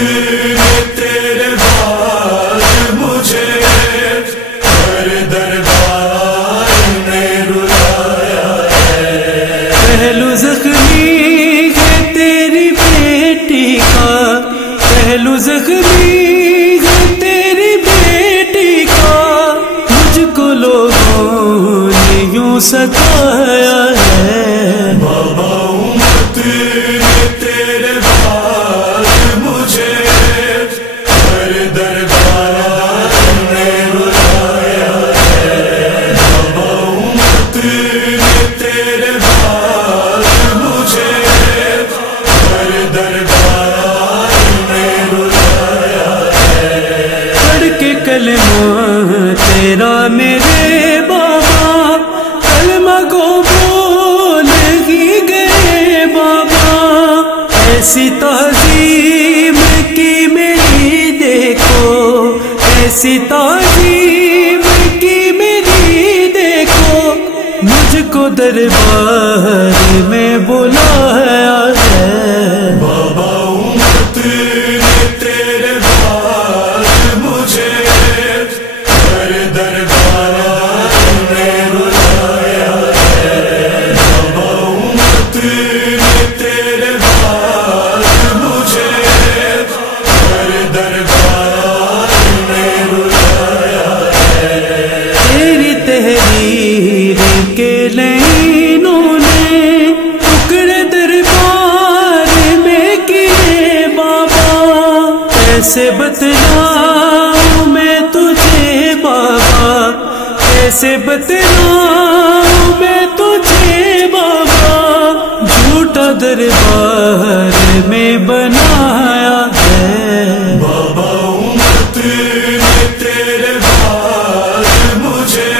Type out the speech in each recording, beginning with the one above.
نے تیرے بعد مجھے ہر دربار میں رلایا ہے۔ پہلو زخمی ہے تیری بیٹی کا، پہلو زخمی ہے تیری بیٹی کا، مجھ کو لوگوں نے یوں ستایا ہے۔ بابا امت نے تیرے بعد مجھے ہر دربار میں رلایا ہے۔ بابا امت نے تیرے بعد مجھے ہر دربار میں رلایا ہے۔ پڑھ کے کلمہ تیرا میرے بابا، کلمہ کو بول ہی گئے بابا، ایسی تعظیم کی میری دیکھو، ایسی تعظیم کی میری دیکھو، مجھ کو دربار میں بلایا ہے۔ بابا امت نے تیرے بعد مجھے ہر دربار میں رلایا ہے۔ بابا امت نے تیرے بعد مجھے ہر دربار میں رلایا ہے۔ تیری تحریر کے لینوں نے ٹکڑے دربار میں کیے بابا، کیسے بتلاؤں میں تجھے بابا، کیسے بتلاؤں میں تجھے بابا، جھوٹا دربار میں بنایا ہے۔ بابا امت نے تیرے بعد مجھے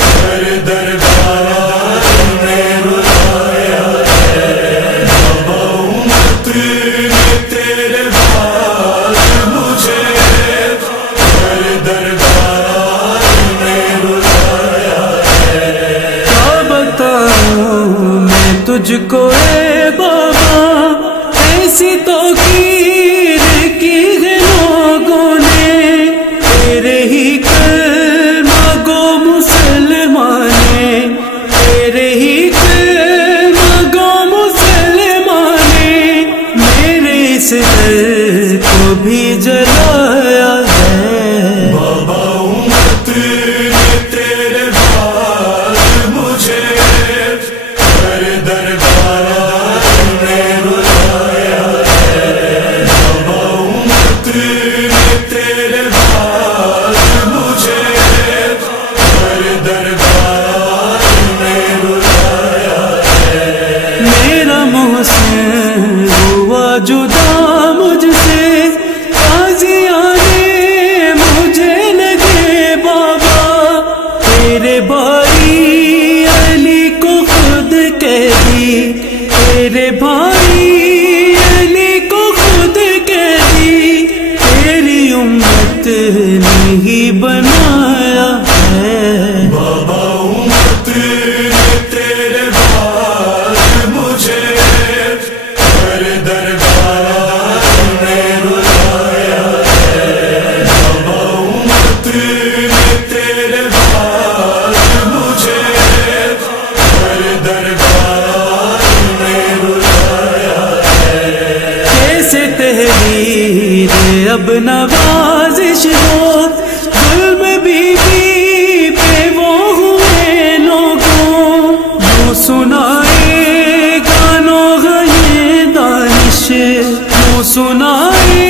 ہر دربار میں رلایا ہے۔ بابا امت نے تیرے بعد مجھے ہر دربار میں رلایا ہے۔ کیا بتاؤں میں تجھ کو اے بابا، ایسی توقیر کی ہے لوگوں نے، تیرے ہی کلمہ گو مسلمان نے، تیرے ہی کلمہ گو مسلمان نے، میرے اس دل کو بھی جلایا ہے۔ بابا امت نے تیرے بعد مجھے ہر دربار میں رلایا ہے۔ بابا امت نے تیرے بعد مجھے ہر دربار میں رلایا ہے۔ میرا محسن ہوا جدا مجھ سے، تازیانے مجھے لگے بابا، تیرے بھائی علی کو خود کہہ دی، تیرے بھائی علی کو خود کہہ دی، تیری امت نے ہی بنایا ہے۔ بابا امت نے تیرے بعد مجھے ہر دربار میں رلایا ہے۔ بابا امت نے تیرے بعد مجھے ہر دربار میں رلایا ہے۔ کیسے تحریر اب نوازش ہو، ظلم بی بی پہ وہ ہوئے لوگوں، یوں سنائے گانوں گا یہ دانش، یوں سنائے